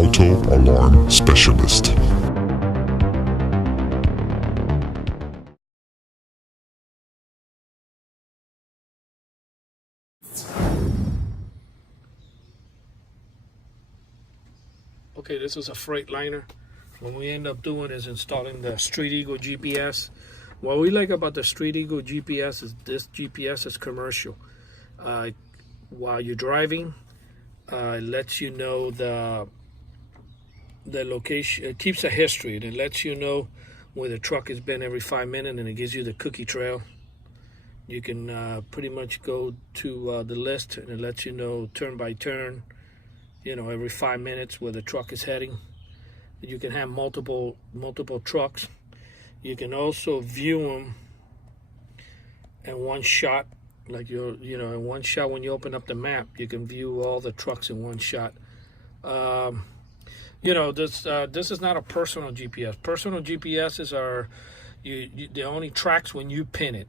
Auto Alarm Specialist. Okay, this is a Freightliner. What we end up doing is installing the Street Eagle GPS. What we like about the Street Eagle GPS is this GPS is commercial. While you're driving, it lets you know the location. It keeps a history. It lets you know where the truck has been every 5 minutes, and it gives you the cookie trail. You can pretty much go to the list, and it lets you know turn by turn, every 5 minutes where the truck is heading. You can have multiple trucks. You can also view them in one shot, like in one shot. When you open up the map, you can view all the trucks in one shot. This is not a personal GPS. Personal GPSs are they only tracks when you pin it,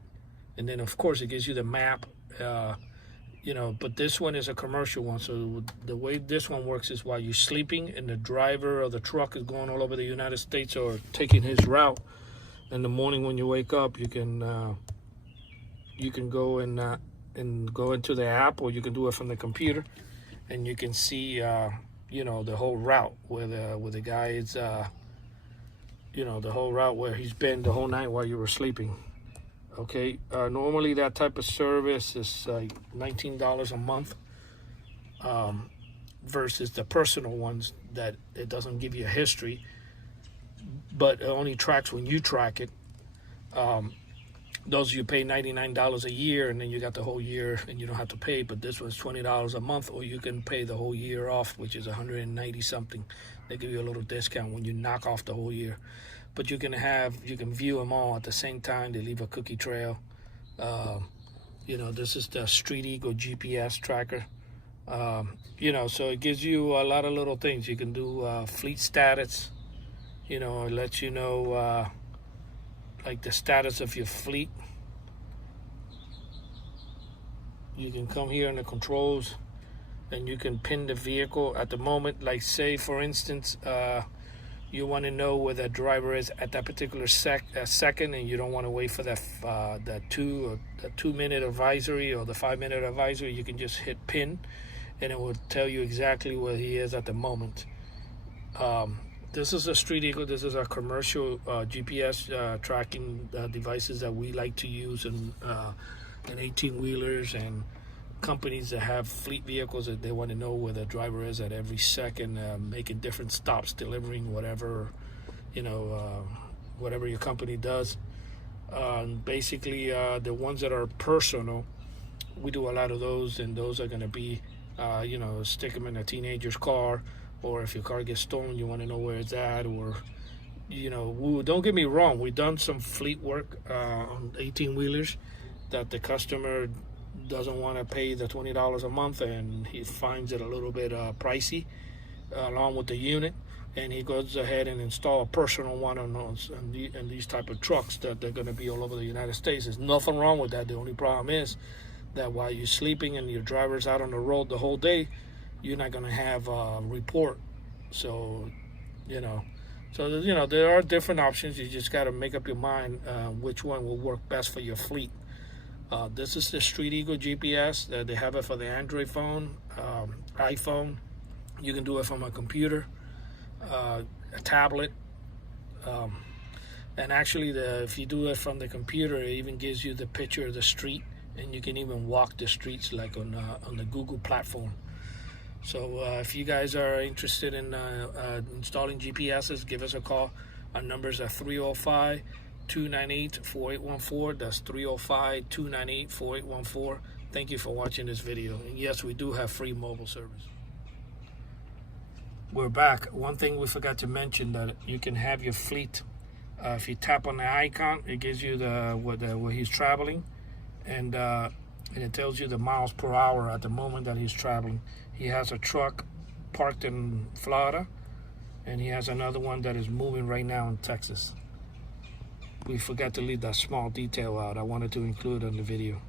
and then of course it gives you the map. But this one is a commercial one. So the way this one works is while you're sleeping and the driver of the truck is going all over the United States or taking his route, in the morning when you wake up, you can go and go into the app, or you can do it from the computer, and you can see the whole route where the guy is the whole route where he's been the whole night while you were sleeping. Okay, normally that type of service is like $19 a month versus the personal ones that it doesn't give you a history, but it only tracks when you track it. Those you pay $99 a year, and then you got the whole year and you don't have to pay. But this one's $20 a month, or you can pay the whole year off, which is $190 something. They give you a little discount when you knock off the whole year. But you can view them all at the same time. They leave a cookie trail. This is the Street Eagle GPS tracker. So it gives you a lot of little things. You can do fleet status. It lets you know like the status of your fleet. You can come here in the controls, and you can pin the vehicle at the moment. Like say, for instance, you want to know where the driver is at that particular second, and you don't want to wait for that 2 minute advisory or the 5 minute advisory. You can just hit pin, and it will tell you exactly where he is at the moment. This is a Street Eagle. This is our commercial GPS tracking devices that we like to use in 18-wheelers and companies that have fleet vehicles that they want to know where the driver is at every second, making different stops, delivering whatever your company does. Basically, the ones that are personal, we do a lot of those, and those are going to be stick them in a teenager's car, or if your car gets stolen, you want to know where it's at, or don't get me wrong, we've done some fleet work on 18-wheelers that the customer doesn't want to pay the $20 a month, and he finds it a little bit pricey along with the unit, and he goes ahead and install a personal one on those and these type of trucks that they're going to be all over the United States. There's nothing wrong with that. The only problem is that while you're sleeping and your driver's out on the road the whole day, you're not going to have a report. So there are different options. You just got to make up your mind which one will work best for your fleet. This is the Street Eagle GPS. They have it for the Android phone, iPhone. You can do it from a computer, a tablet. And actually, if you do it from the computer, it even gives you the picture of the street, and you can even walk the streets like on the Google platform. So if you guys are interested in installing GPSs, give us a call. Our numbers are 305-298-4814. That's 305-298-4814. Thank you for watching this video. And yes, we do have free mobile service. We're back. One thing we forgot to mention, that you can have your fleet. If you tap on the icon, it gives you where he's traveling, and it tells you the miles per hour at the moment that he's traveling. He has a truck parked in Florida, and he has another one that is moving right now in Texas. We forgot to leave that small detail out. I wanted to include it in the video.